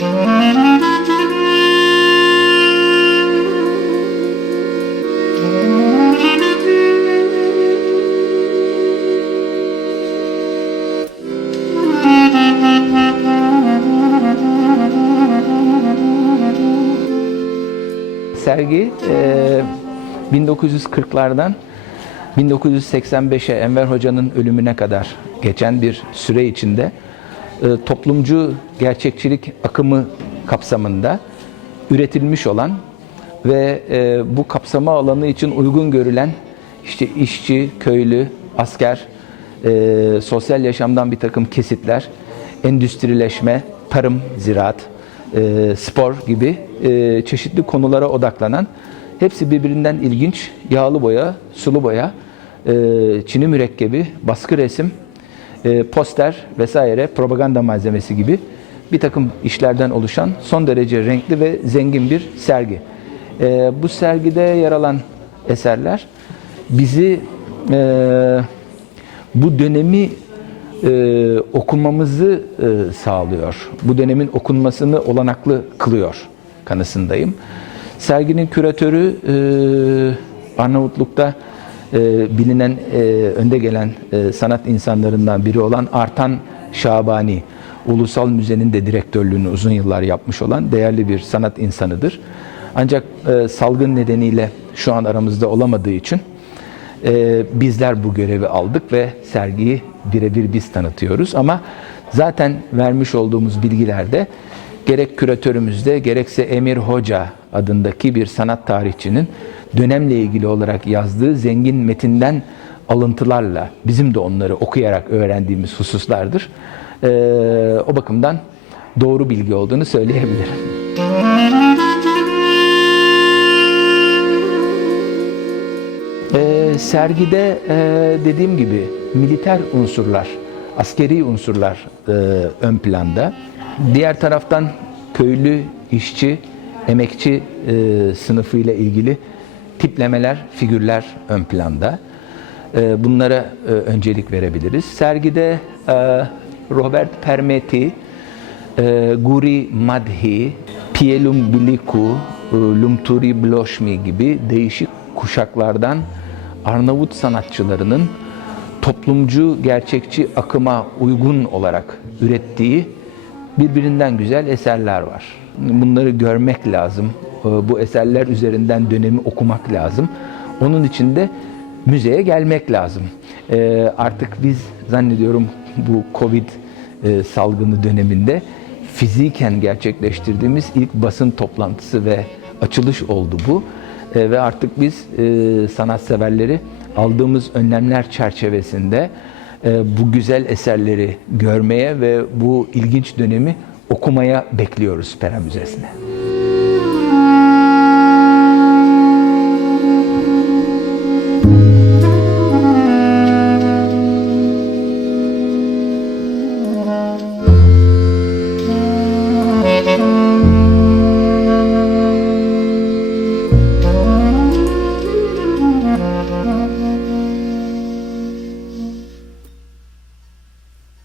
Sergi e, 1940'lardan 1985'e Enver Hoca'nın ölümüne kadar geçen bir süre içinde toplumcu gerçekçilik akımı kapsamında üretilmiş olan ve e, bu kapsama alanı için uygun görülen işte işçi, köylü, asker, e, sosyal yaşamdan bir takım kesitler, endüstrileşme, tarım, ziraat, e, spor gibi e, çeşitli konulara odaklanan hepsi birbirinden ilginç yağlı boya, sulu boya, e, çini mürekkebi, baskı resim, e, poster vesaire propaganda malzemesi gibi bir takım işlerden oluşan son derece renkli ve zengin bir sergi. E, bu sergide yer alan eserler bizi e, bu dönemi e, okumamızı e, sağlıyor. Bu dönemin okunmasını olanaklı kılıyor kanısındayım. Serginin küratörü e, Arnavutluk'ta e, bilinen, e, önde gelen e, sanat insanlarından biri olan Artan Şabani. Ulusal Müze'nin de direktörlüğünü uzun yıllar yapmış olan değerli bir sanat insanıdır. Ancak e, salgın nedeniyle şu an aramızda olamadığı için e, bizler bu görevi aldık ve sergiyi birebir biz tanıtıyoruz. Ama zaten vermiş olduğumuz bilgilerde gerek küratörümüzde gerekse Emir Hoca adındaki bir sanat tarihçinin dönemle ilgili olarak yazdığı zengin metinden alıntılarla bizim de onları okuyarak öğrendiğimiz hususlardır. E, o bakımdan doğru bilgi olduğunu söyleyebilirim. Ee, sergide e, dediğim gibi militer unsurlar, askeri unsurlar e, ön planda. Diğer taraftan köylü, işçi, emekçi e, sınıfı ile ilgili tiplemeler, figürler ön planda. E, bunlara e, öncelik verebiliriz. Sergide e, Robert Permeti, e, Guri Madhi, Pielum Biliku, e, Lumturi Bloshmi gibi değişik kuşaklardan Arnavut sanatçılarının toplumcu, gerçekçi akıma uygun olarak ürettiği birbirinden güzel eserler var. Bunları görmek lazım. E, Bu eserler üzerinden dönemi okumak lazım. Onun için de müzeye gelmek lazım. E, Artık biz zannediyorum bu Covid e, salgını döneminde fiziken gerçekleştirdiğimiz ilk basın toplantısı ve açılış oldu bu. E, ve artık biz e, sanatseverleri aldığımız önlemler çerçevesinde e, bu güzel eserleri görmeye ve bu ilginç dönemi okumaya bekliyoruz Pera Müzesi'ne.